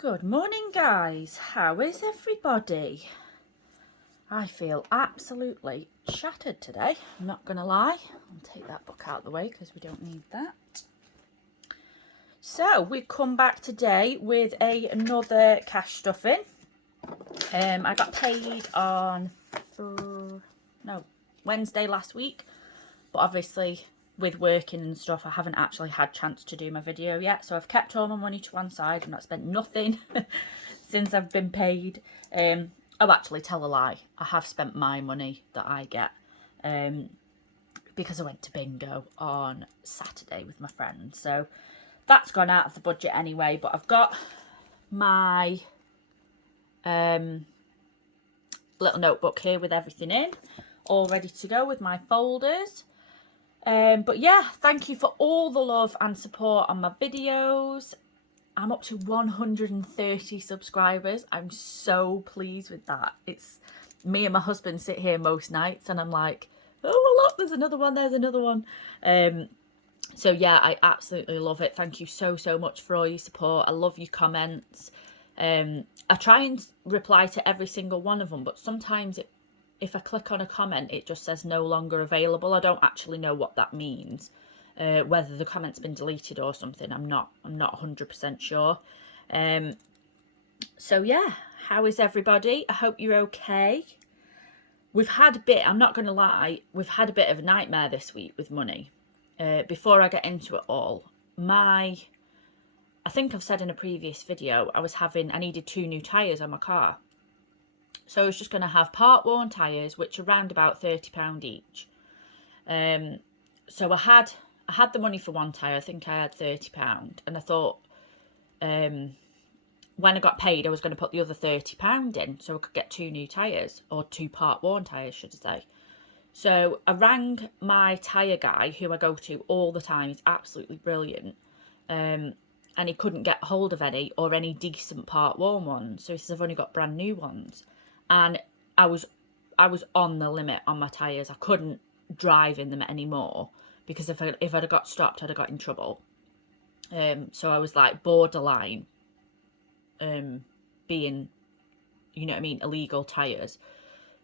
Good morning, guys. How is everybody? I feel absolutely shattered today. I'm not going to lie. I'll take that book out of the way because we don't need that. So, we've come back today with another cash stuffing. I got paid on Wednesday last week, but obviously with working and stuff, I haven't actually had chance to do my video yet. So I've kept all my money to one side. I've not spent nothing since I've been paid. Oh, actually, tell a lie. I have spent my money that I get because I went to bingo on Saturday with my friends. So that's gone out of the budget anyway. But I've got my little notebook here with everything in, all ready to go with my folders. But yeah, thank you for all the love and support on my videos. I'm up to 130 subscribers. I'm so pleased with that. It's me and my husband sit here most nights and I'm like, oh look, there's another one, there's another one. So yeah, I absolutely love it. Thank you so much for all your support. I love your comments. I try and reply to every single one of them, but sometimes if I click on a comment, it just says no longer available. I don't actually know what that means. Whether the comment's been deleted or something, I'm not 100% sure. So yeah, how is everybody? I hope you're okay. We've had a bit, I'm not going to lie, we've had a bit of a nightmare this week with money. Before I get into it all, I think I've said in a previous video, I needed 2 new tyres on my car. So I was just going to have part worn tyres, which are around about £30 each. So I had the money for one tyre. I think I had £30, and I thought when I got paid, I was going to put the other £30 in so I could get 2 new tyres, or 2 part worn tyres, should I say. So I rang my tyre guy, who I go to all the time. He's absolutely brilliant. And he couldn't get hold of any decent part worn ones. So he says, I've only got brand new ones. And I was on the limit on my tyres. I couldn't drive in them anymore because if I'd have got stopped, I'd have got in trouble. So I was like borderline being, you know what I mean, illegal tyres.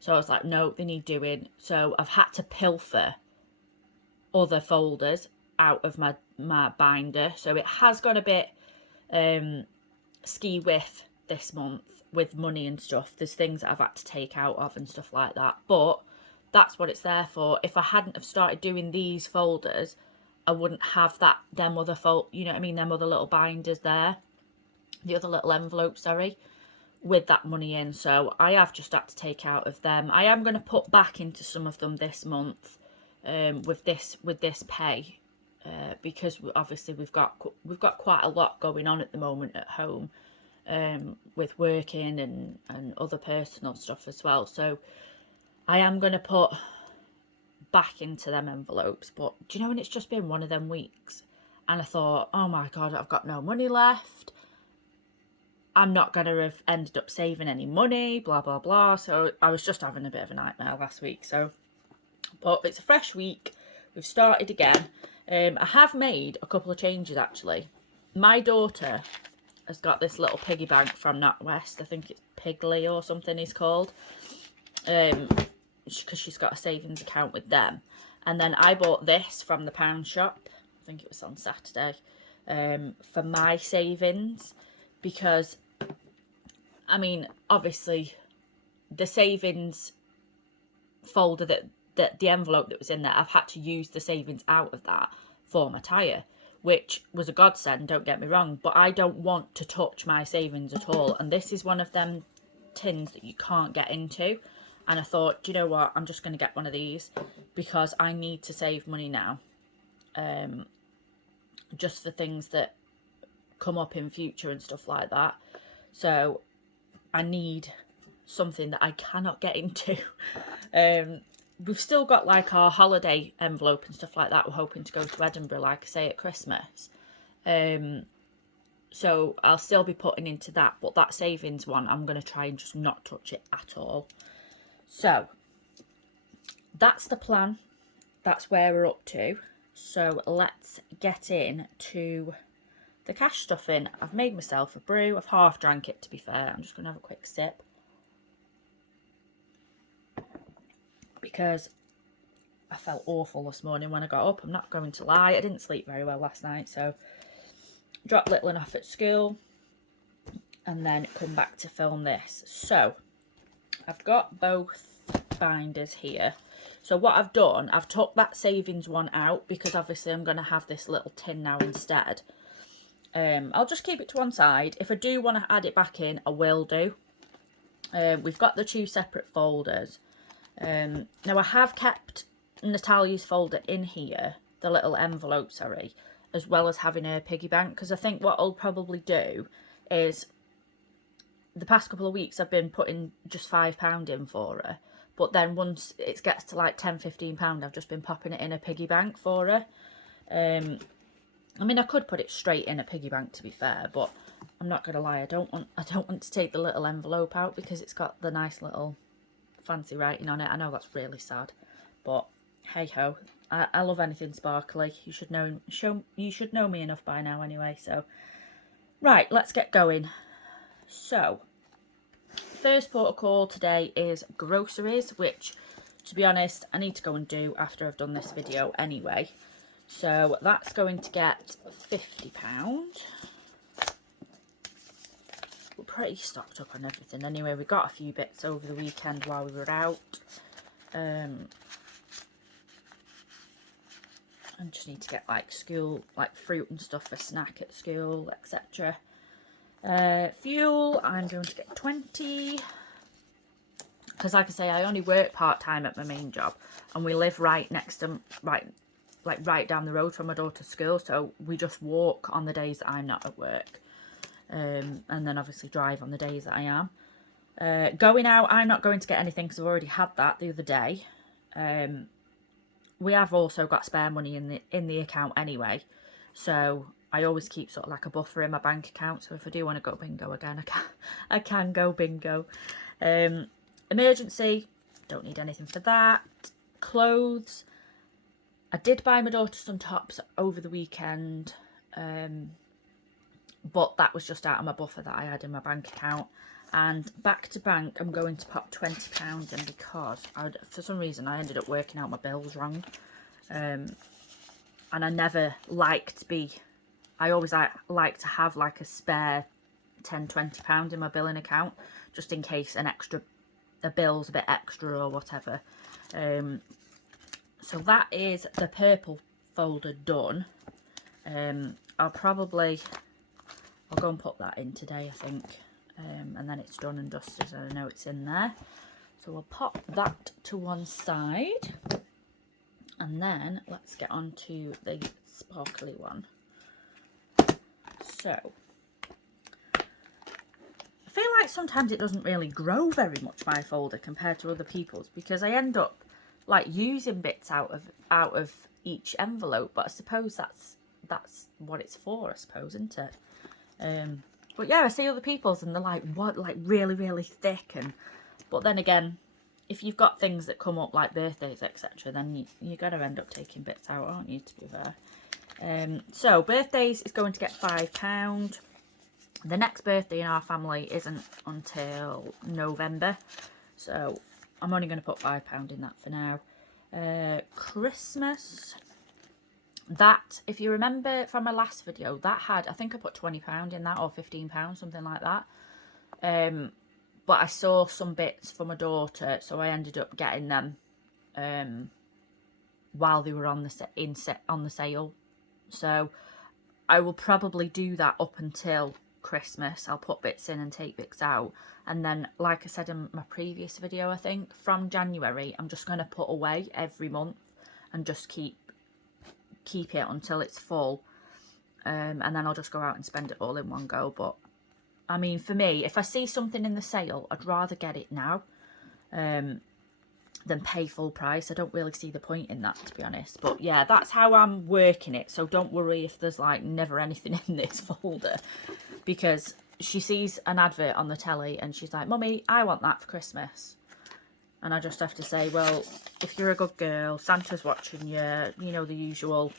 So I was like, no, they need doing. So I've had to pilfer other folders out of my binder. So it has got a bit ski with this month with money and stuff. There's things that I've had to take out of and stuff like that, but that's what it's there for. If I hadn't have started doing these folders, I wouldn't have them other you know what I mean, them other little binders there, the other little envelopes, sorry, with that money in. So I have just had to take out of them. I am going to put back into some of them this month with this pay because obviously we've got quite a lot going on at the moment at home. With working and other personal stuff as well. So I am going to put back into them envelopes. But do you know when it's just been one of them weeks? And I thought, oh my God, I've got no money left. I'm not going to have ended up saving any money, blah, blah, blah. So I was just having a bit of a nightmare last week. So, but it's a fresh week. We've started again. I have made a couple of changes actually. My daughter has got this little piggy bank from NatWest. I think it's Piggly or something he's called. Because she's got a savings account with them. And then I bought this from the pound shop. I think it was on Saturday. For my savings. Because, I mean, obviously, the savings folder that the envelope that was in there, I've had to use the savings out of that for my tyre, which was a godsend, don't get me wrong, but I don't want to touch my savings at all. And this is one of them tins that you can't get into. And I thought, do you know what, I'm just going to get one of these because I need to save money now, just for things that come up in future and stuff like that. So I need something that I cannot get into. We've still got like our holiday envelope and stuff like that. We're hoping to go to Edinburgh, like I say, at Christmas. So I'll still be putting into that. But that savings one, I'm going to try and just not touch it at all. So that's the plan. That's where we're up to. So let's get in to the cash stuff in. I've made myself a brew. I've half drank it, to be fair. I'm just going to have a quick sip. Because I felt awful this morning when I got up. I'm not going to lie. I didn't sleep very well last night. So dropped little one off at school. And then come back to film this. So I've got both binders here. So what I've done, I've took that savings one out because obviously I'm going to have this little tin now instead. I'll just keep it to one side. If I do want to add it back in, I will do. We've got the 2 separate folders. Now I have kept Natalia's folder in here, the little envelope, sorry, as well as having her piggy bank, because I think what I'll probably do is, the past couple of weeks I've been putting just £5 in for her, but then once it gets to like £10-15, I've just been popping it in a piggy bank for her. I mean, I could put it straight in a piggy bank, to be fair, but I'm not gonna lie, I don't want to take the little envelope out because it's got the nice little fancy writing on it. I know that's really sad, but hey ho, I love anything sparkly. You should know me enough by now anyway. So right, let's get going. So first port of call today is groceries, which, to be honest, I need to go and do after I've done this video anyway. So that's going to get £50. We're pretty stocked up on everything anyway. We got a few bits over the weekend while we were out. I just need to get like school, like fruit and stuff for snack at school, etc. Fuel, I'm going to get 20. Because like I say, I only work part-time at my main job. And we live right next to, right down the road from my daughter's school. So we just walk on the days that I'm not at work. And then obviously drive on the days that I am. Going out, I'm not going to get anything because I've already had that the other day. We have also got spare money in the account anyway, so I always keep sort of like a buffer in my bank account. So if I do want to go bingo again, I can go bingo. Emergency, don't need anything for that. Clothes, I did buy my daughter some tops over the weekend. But that was just out of my buffer that I had in my bank account. And back to bank, I'm going to pop £20 in because for some reason I ended up working out my bills wrong. And I never like to be, I always like to have like a spare £10-20 in my billing account, just in case a bill's a bit extra or whatever. So that is the purple folder done. I'll go and put that in today, I think, and then it's done and dusted and I know it's in there. So we'll pop that to one side, and then let's get on to the sparkly one. So I feel like sometimes it doesn't really grow very much, my folder, compared to other people's, because I end up like using bits out of each envelope, but I suppose that's what it's for, I suppose, isn't it? But yeah, I see other people's and they're like, what, like really, really thick. But then again, if you've got things that come up like birthdays, etc., then you got to end up taking bits out, aren't you, to be fair? So birthdays is going to get £5. The next birthday in our family isn't until November, so I'm only going to put £5 in that for now. Christmas, that, if you remember from my last video, that had, I think I put £20 in that, or £15, something like that. But I saw some bits for my daughter, so I ended up getting them while they were on the sale. So I will probably do that up until Christmas. I'll put bits in and take bits out, and then, like I said in my previous video, I think from January I'm just going to put away every month and just keep it until it's full, and then I'll just go out and spend it all in one go. But I mean, for me, if I see something in the sale, I'd rather get it now than pay full price. I don't really see the point in that, to be honest. But yeah, that's how I'm working it, so don't worry if there's like never anything in this folder, because she sees an advert on the telly and she's like, "Mummy, I want that for Christmas." And I just have to say, well, if you're a good girl, Santa's watching you, you know, the usual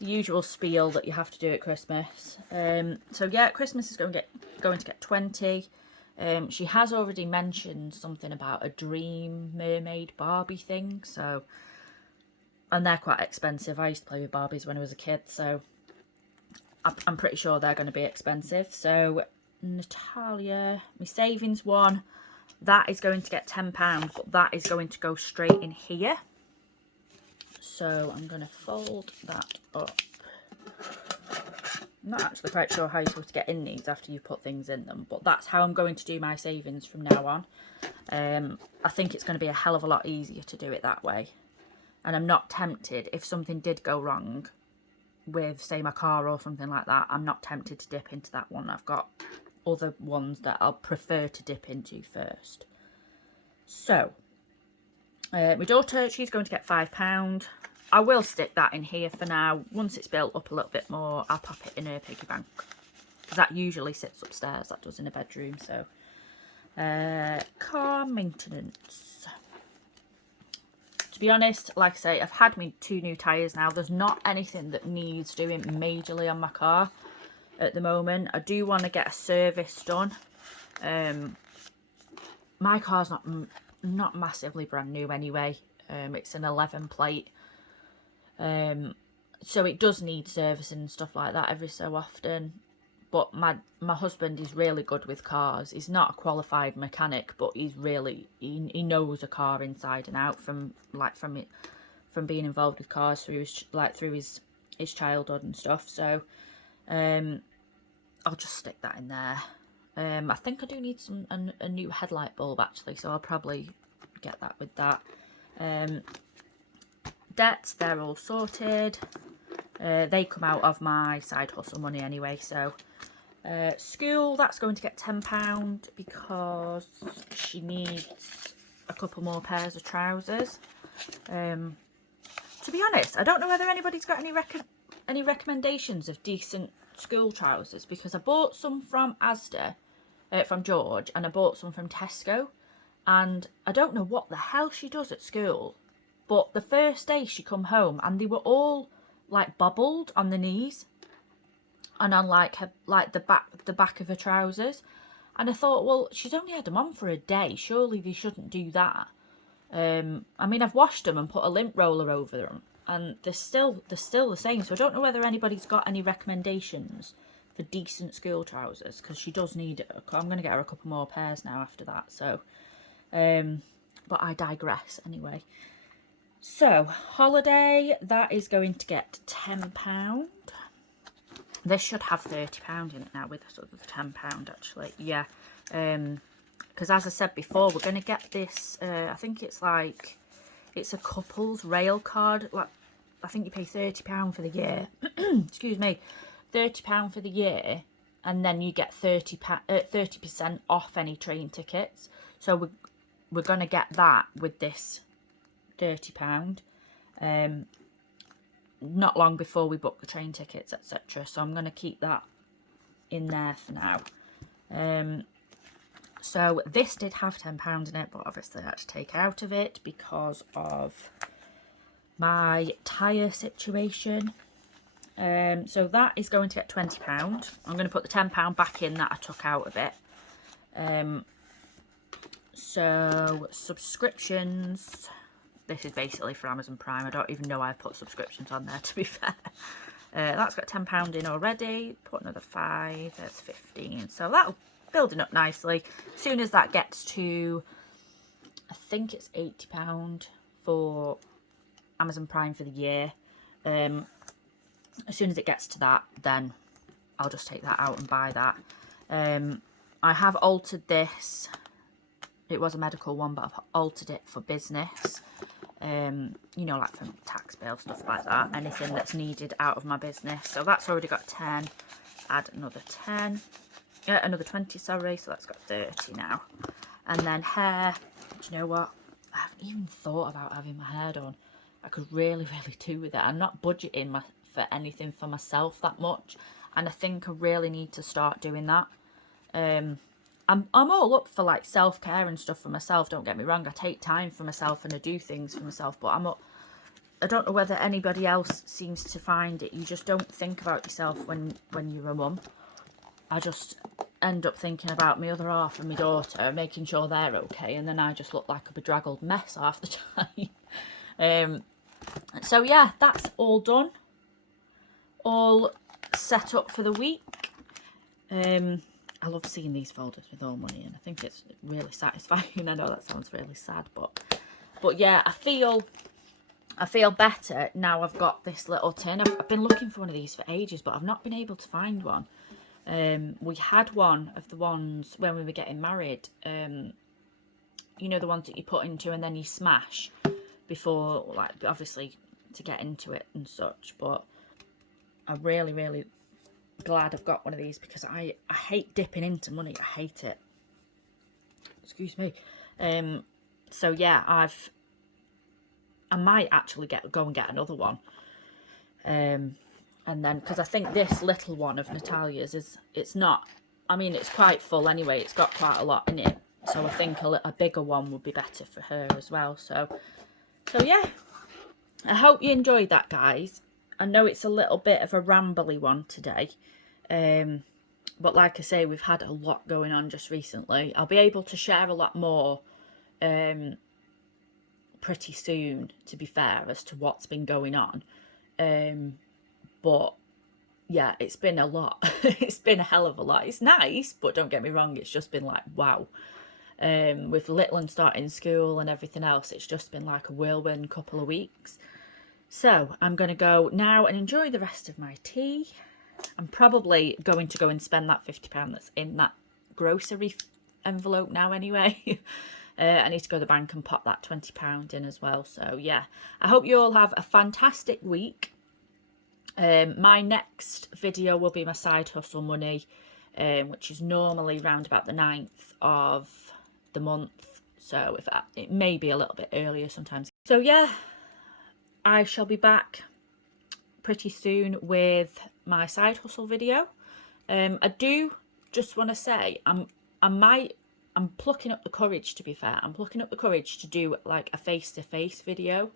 the usual spiel that you have to do at Christmas. So yeah, Christmas is going to get 20. She has already mentioned something about a dream mermaid Barbie thing, so, and they're quite expensive. I used to play with Barbies when I was a kid, so I'm pretty sure they're going to be expensive. So Natalia, my savings one, that is going to get £10, but that is going to go straight in here. So I'm going to fold that up. I'm not actually quite sure how you're supposed to get in these after you put things in them, but that's how I'm going to do my savings from now on. I think it's going to be a hell of a lot easier to do it that way. And I'm not tempted, if something did go wrong with, say, my car or something like that, I'm not tempted to dip into that one. I've got other ones that I'll prefer to dip into first. So, my daughter, she's going to get £5. I will stick that in here for now. Once it's built up a little bit more, I'll pop it in her piggy bank. Because that usually sits upstairs, that does in a bedroom. So, car maintenance. To be honest, like I say, I've had my 2 new tyres now. There's not anything that needs doing majorly on my car at the moment. I do want to get a service done. My car's not massively brand new anyway. It's an 11 plate. So it does need servicing and stuff like that every so often. But my husband is really good with cars. He's not a qualified mechanic, but he's really he knows a car inside and out from being involved with cars through his childhood and stuff. So I'll just stick that in there. I think I do need a new headlight bulb actually, so I'll probably get that with that. Debts, they're all sorted. They come out of my side hustle money anyway, so school, that's going to get £10 because she needs a couple more pairs of trousers. To be honest, I don't know whether anybody's got any recommendations of decent school trousers, because I bought some from Asda, from George, and I bought some from Tesco, and I don't know what the hell she does at school, but the first day she come home and they were all like bobbled on the knees and on the back of her trousers, and I thought, well, she's only had them on for a day, surely they shouldn't do that. I mean, I've washed them and put a lint roller over them, and they're still the same. So I don't know whether anybody's got any recommendations for decent school trousers, because she does need it. I'm going to get her a couple more pairs now after that. So, but I digress anyway. So holiday, that is going to get £10. This should have £30 in it now with sort of £10 actually. Yeah. Because as I said before, we're going to get this, I think it's a couples rail card. Like, I think you pay £30 for the year. Excuse me, £30 for the year, and then you get 30% off any train tickets. So we're going to get that with this £30. Not long before we book the train tickets, etc. So I'm going to keep that in there for now. So this did have £10 in it, but obviously I had to take out of it because of my tyre situation. So that is going to get £20. I'm going to put the £10 back in that I took out of it. So subscriptions, this is basically for Amazon Prime. I don't even know I've put subscriptions on there, to be fair. That's got £10 in already. Put another 5, that's 15. So that'll building up nicely. As soon as that gets to, I think it's £80 for Amazon Prime for the year. As soon as it gets to that, then I'll just take that out and buy that. I have altered this. It was a medical one, but I've altered it for business. You know, like for tax bill, stuff like that. Anything that's needed out of my business. So that's already got 10. Add another 10. Another 20, sorry. So that's got 30 now. And then hair. Do you know what? I haven't even thought about having my hair done. I could really do with it. I'm not budgeting for anything for myself that much. And I think I really need to start doing that. I'm all up for like self-care and stuff for myself, don't get me wrong. I take time for myself and I do things for myself, but I don't know whether anybody else seems to find it. You just don't think about yourself when you're a mum. I just end up thinking about my other half and my daughter, making sure they're okay, and then I just look like a bedraggled mess half the time. So yeah, that's all done. All set up for the week. I love seeing these folders with all money in. I think it's really satisfying. I know that sounds really sad, but yeah, I feel better now I've got this little tin. I've been looking for one of these for ages, but I've not been able to find one. We had one of the ones when we were getting married. You know, the ones that you put into and then you smash before, like, obviously to get into it and such. But I'm really, really glad I've got one of these, because I hate dipping into money. I hate it. Excuse me. So yeah, I might actually go and get another one. And then, because I think this little one of Natalia's it's not, I mean, it's quite full anyway. It's got quite a lot in it. So I think a bigger one would be better for her as well. So yeah, I hope you enjoyed that, guys. I know it's a little bit of a rambly one today. But like I say, we've had a lot going on just recently. I'll be able to share a lot more pretty soon, to be fair, as to what's been going on. But yeah, it's been a lot. It's been a hell of a lot. It's nice, but don't get me wrong, it's just been like, wow. With little one starting school and everything else, it's just been like a whirlwind couple of weeks. So I'm going to go now and enjoy the rest of my tea. I'm probably going to go and spend that £50 that's in that grocery envelope now anyway. I need to go to the bank and pop that £20 in as well. So yeah, I hope you all have a fantastic week. My next video will be my side hustle money, which is normally around about the 9th of the month. So it may be a little bit earlier sometimes. So yeah, I shall be back pretty soon with my side hustle video. I do just want to say I'm plucking up the courage, to be fair. I'm plucking up the courage to do like a face-to-face video,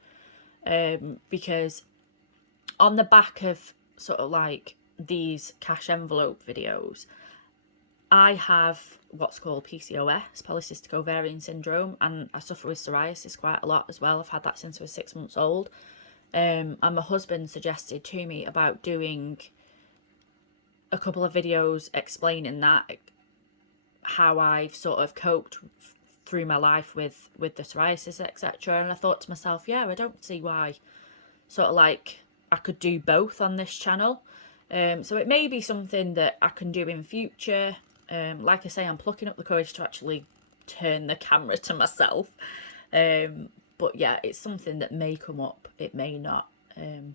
because on the back of sort of like these cash envelope videos, I have what's called PCOS, polycystic ovarian syndrome, and I suffer with psoriasis quite a lot as well. I've had that since I was 6 months old. And my husband suggested to me about doing a couple of videos explaining that, how I've sort of coped through my life with the psoriasis, etc. And I thought to myself, yeah, I don't see why sort of like I could do both on this channel. So it may be something that I can do in future. Like I say, I'm plucking up the courage to actually turn the camera to myself. But yeah, it's something that may come up, it may not.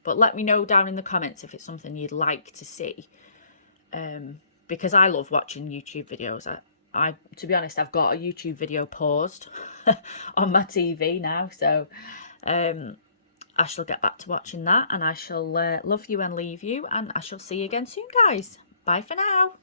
But let me know down in the comments if it's something you'd like to see. Because I love watching YouTube videos. I to be honest, I've got a YouTube video paused on my TV now. So I shall get back to watching that, and I shall love you and leave you, and I shall see you again soon, guys. Bye for now.